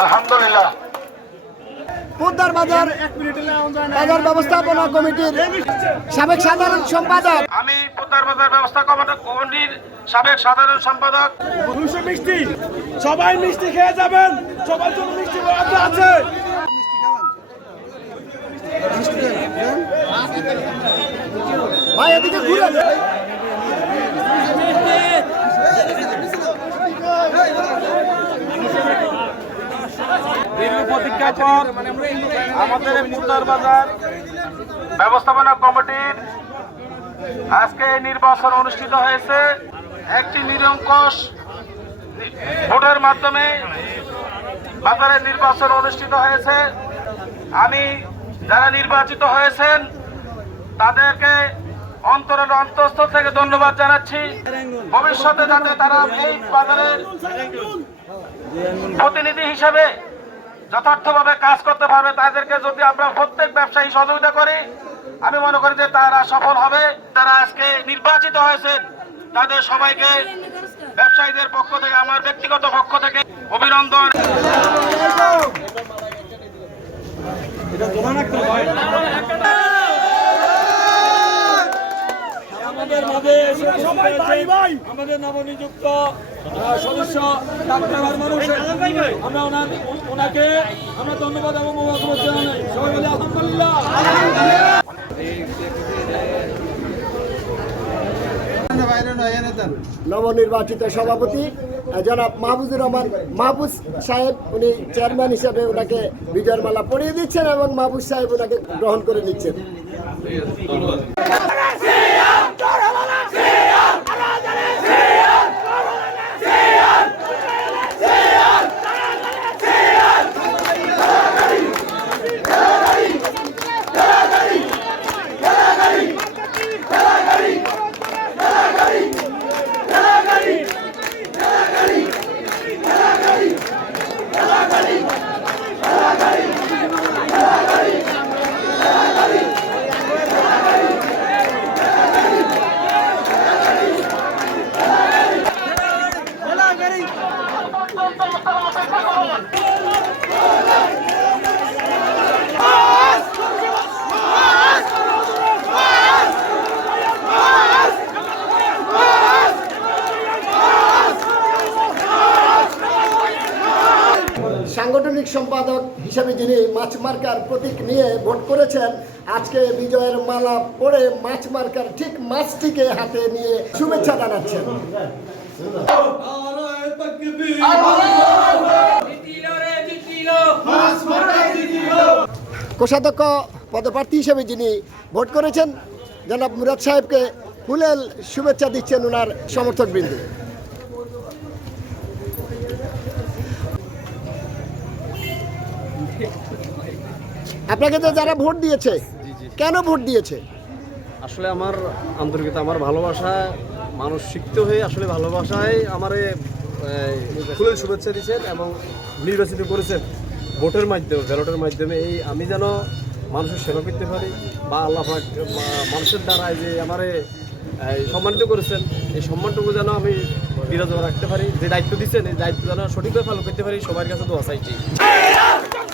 আলহামদুলিল্লাহ। পোদ্দার বাজার বাজার ব্যবস্থাপনা কমিটির সাবেক সাধারণ সম্পাদক। আমি পোদ্দার বাজার ব্যবস্থা কমিটির সাবেক সাধারণ সম্পাদক। মিষ্টি। সবাই মিষ্টি খেয়ে যাবেন। সবার জন্য মিষ্টি বরাদ্দ আছে। পর আমাদের পোদ্দার বাজার ব্যবস্থাপনা কমিটির আজকে নির্বাচন অনুষ্ঠিত হয়েছে। একটি নিরঙ্কুশ ভোটের মাধ্যমে বাজারের নির্বাচন অনুষ্ঠিত হয়েছে। আমি যারা নির্বাচিত হয়েছেন, তাদেরকে অন্তরের অন্তঃস্থল থেকে ধন্যবাদ জানাচ্ছি। ভবিষ্যতে যাতে তারা এই বাজারের প্রতিনিধি হিসেবে যথার্থভাবে কাজ করতে পারবে তাদেরকে যদি আমরা প্রত্যেক ব্যবসায়ী সহযোগিতা করি আমি মনে করি যে তারা সফল হবে। তারা আজকে নির্বাচিত হয়েছেন তাদের সবাইকে ব্যবসায়ীদের পক্ষ থেকে আমার ব্যক্তিগত পক্ষ থেকে অভিনন্দন। আমাদের নবনিযুক্ত সদস্য ডাক্তার আমরা ওনার ওনাকে আমরা ধন্যবাদ এবং আলহামদুলিল্লাহ। নবনির্বাচিত সভাপতি জনাব মাহবুজুর রহমান মাহবুজ সাহেব, উনি চেয়ারম্যান হিসেবে ওনাকে বিজয়ের মালা পরিয়ে দিচ্ছেন এবং মাহবুজ সাহেব ওনাকে গ্রহণ করে নিচ্ছেন। সাংগঠনিক সম্পাদক হিসেবে যিনি মাছ মার্কার প্রতীক নিয়ে ভোট করেছেন, আজকে বিজয়ের মালা পরে মাছ মার্কার ঠিক মাছটিকে হাতে নিয়ে শুভেচ্ছা জানাচ্ছেন। কোষাধ্যক্ষ পদপ্রার্থী হিসেবে যিনি ভোট করেছেন, জনাব মুরাদ সাহেবকে ফুলেল শুভেচ্ছা দিচ্ছেন ওনার সমর্থক আপনাকে তো যারা ভোট দিয়েছে কেন ভোট দিয়েছে? আসলে আমার আন্তরিকতা আমার ভালোবাসা মানুষ শিখতে হয়ে আসলে ভালোবাসায় আমার ফুলের শুভেচ্ছা দিচ্ছেন এবং নির্বাচিত করেছেন ভোটের মাধ্যমে ব্যালটের মাধ্যমে। এই আমি যেন মানুষের সেবা করতে পারি বা আল্লাহ মানুষের দ্বারা যে আমার সম্মানিত করেছেন এই সম্মানটুকু যেন আমি বিরাজ রাখতে পারি। যে দায়িত্ব দিচ্ছেন এই দায়িত্ব যেন সঠিকভাবে পালন করতে পারি সবার কাছে দোয়া চাইছি।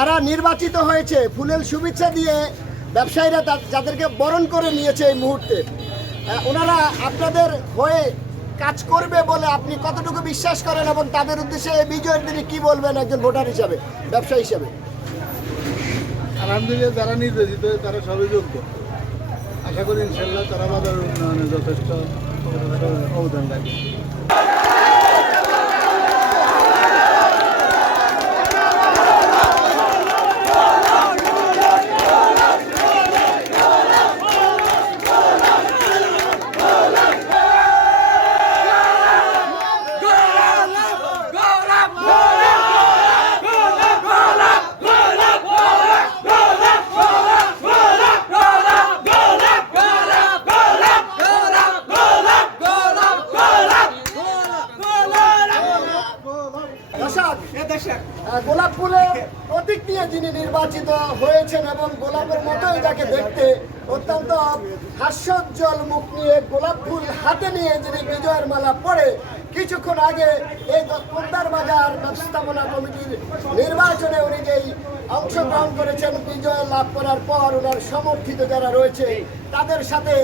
যারা নির্বাচিত হয়েছে, ফুলেল শুভেচ্ছা দিয়ে ব্যবসায়ীরা যাদেরকে বরণ করে নিয়েছে এই মুহূর্তে। ওনারা আপনাদের হয়ে কাজ করবে বলে আপনি কতটুকু বিশ্বাস করেন এবং তাদের উদ্দেশ্যে এই বিজয়ের দিনে কি বলবেন একজন ভোটার হিসাবে, ব্যবসায়ী হিসাবে? আলহামদুলিল্লাহ, যারা নির্বাচিত তারা সবই যোগ্য আশা করি ইনশাল্লাহ তারা বাজার উন্নয়নে যথেষ্ট অবদান রাখবে। গোলাপ ফুলের প্রতীক নিয়ে যিনি নির্বাচিত হয়েছেন এবং গোলাপের মতোই তাকে দেখতে অত্যন্ত হাস্যোজ্জ্বল মুখ নিয়ে গোলাপ ফুল হাতে নিয়ে যিনি বিজয়ের মালা পরে কিছুক্ষণ আগে এই পোদ্দার বাজার ব্যবস্থাপনা কমিটির নির্বাচনে উনি যেই অংশগ্রহণ করেছেন, বিজয় লাভ করার পর ওনার সমর্থিত যারা রয়েছে তাদের সাথে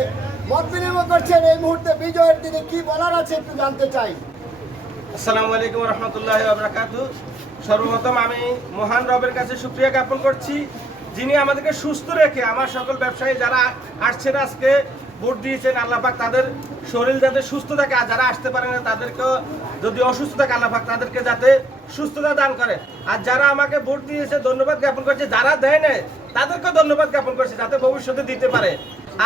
মত বিনিময় করছেন। এই মুহূর্তে বিজয়ের দিনে কি বলার আছে একটু জানতে চাই। আসসালামু আলাইকুম রহমতুল্লাহ আবরাকাতু সর্বপ্রথম আমি মহান রবের কাছে শুক্রিয়া জ্ঞাপন করছি, যিনি আমাদেরকে সুস্থ রেখে আমার সকল ব্যবসায়ী যারা আসছেন আজকে, ভোট দিয়েছেন আল্লাপাক তাদের শরীর যাতে সুস্থ থাকে, আর যারা আসতে পারে না তাদেরকেও যদি অসুস্থ থাকে আল্লাপাক তাদেরকে যাতে সুস্থতা দান করে। আর যারা আমাকে ভোট দিয়েছে, ধন্যবাদ জ্ঞাপন করছে, যারা দেয় না তাদেরকেও ধন্যবাদ জ্ঞাপন করছে, যাতে ভবিষ্যতে দিতে পারে।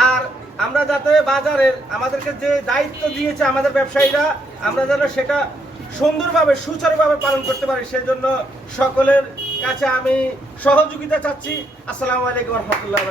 আর আমরা যাতে বাজারের, আমাদেরকে যে দায়িত্ব দিয়েছে আমাদের ব্যবসায়ীরা, আমরা যেন সেটা সুন্দরভাবে সুচারুভাবে পালন করতে পারি সেজন্য সকলের কাছে আমি সহযোগিতা চাচ্ছি। আসসালামু আলাইকুম রহমতুল্লাহ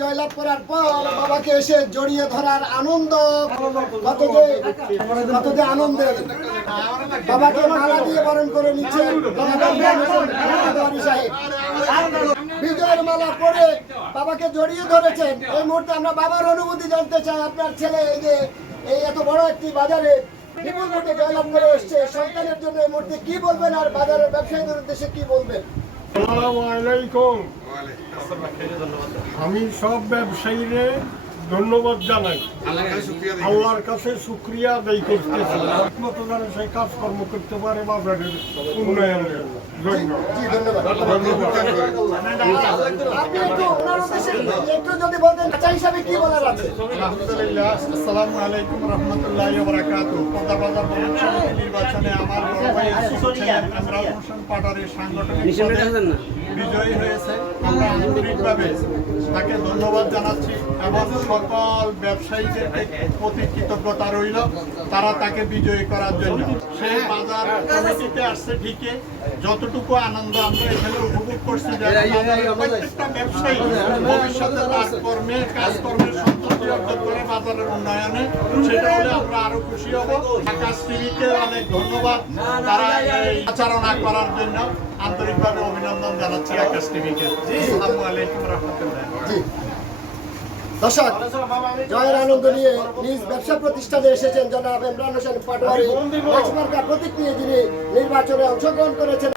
জয়লাভ করার পর বাবাকে এসে জড়িয়ে ধরার আনন্দ। আনন্দের। বাবাকে মালা দিয়ে বরণ করে নিচ্ছে বিজয়ের মালা পরে বাবাকে জড়িয়ে ধরেছেন। এই মুহূর্তে আমরা বাবার অনুভূতি জানতে চাই। আপনার ছেলে এই যে এই এত বড় একটি বাজারে বিপুল ভোটে জয়লাভ করে এসছে। সন্তানের জন্য এই মুহূর্তে কি বলবেন আর বাজারের ব্যবসায়ীদের উদ্দেশ্যে কি বলবেন? আসসালামু আলাইকুম। আমি সব ব্যবসায়ীরে ধন্যবাদ জানাই। আল্লাহর কাছে শুক্রিয়া আদায় করতেছি। মতো যেন সেই কাজকর্ম করতে পারে বাজারের উন্নয়নের জন্য। আলহামদুলিল্লাহ আসসালামু আলাইকুম রহমতুল্লাহ বারাকাতু বাজার নির্বাচনে আমার বড় ভাই এসেছিলেন হোসেন পাটারের সাংগঠনিক বিজয়ী হয়েছে। আমরা আন্তরিকভাবে তাকে ধন্যবাদ জানাচ্ছি এবং সকল ব্যবসায়ীদের প্রতি কৃতজ্ঞতা রইল। তারা তাকে বিজয়ী করার জন্য। সে বাজার কমিটিতে আসছে ঠিকই। যতটুকু আনন্দ আমরা এখানে উপভোগ করছি প্রত্যেকটা ব্যবসায়ী ভবিষ্যতে তার কর্মে কাজকর্মের সন্তুষ্টি অর্জন করে বাজারের উন্নয়নে। সেটা হলে আমরা আরও খুশি হব। আকাশ টিভিকে অনেক ধন্যবাদ। তারা এই আচরণা করার জন্য। আন্তরিকভাবে অভিনন্দন জানাচ্ছি আকাশ টিভিকে। আসসালামু আলাইকুম রহমতুল্লাহ দর্শক জয়ের আনন্দ নিয়ে নিজ ব্যবসা প্রতিষ্ঠানে এসেছেন জনাব ইমরান হোসেন পাটোয়ারি। মার্কা প্রতীক নিয়ে যিনি নির্বাচনে অংশগ্রহণ করেছেন।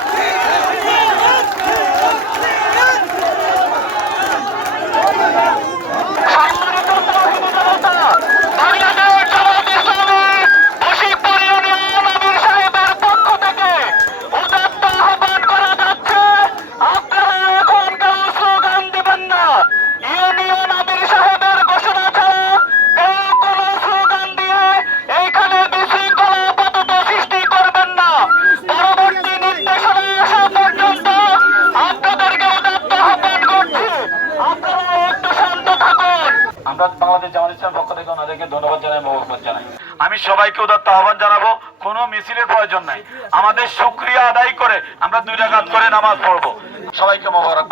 আমি সবাইকে উদাত্ত আহ্বান জানাব, কোনো মিছিলের প্রয়োজন নাই। আমাদের শুক্রিয়া আদায় করে আমরা দুই রাকাত করে নামাজ পড়ব। সবাইকে মোবারক।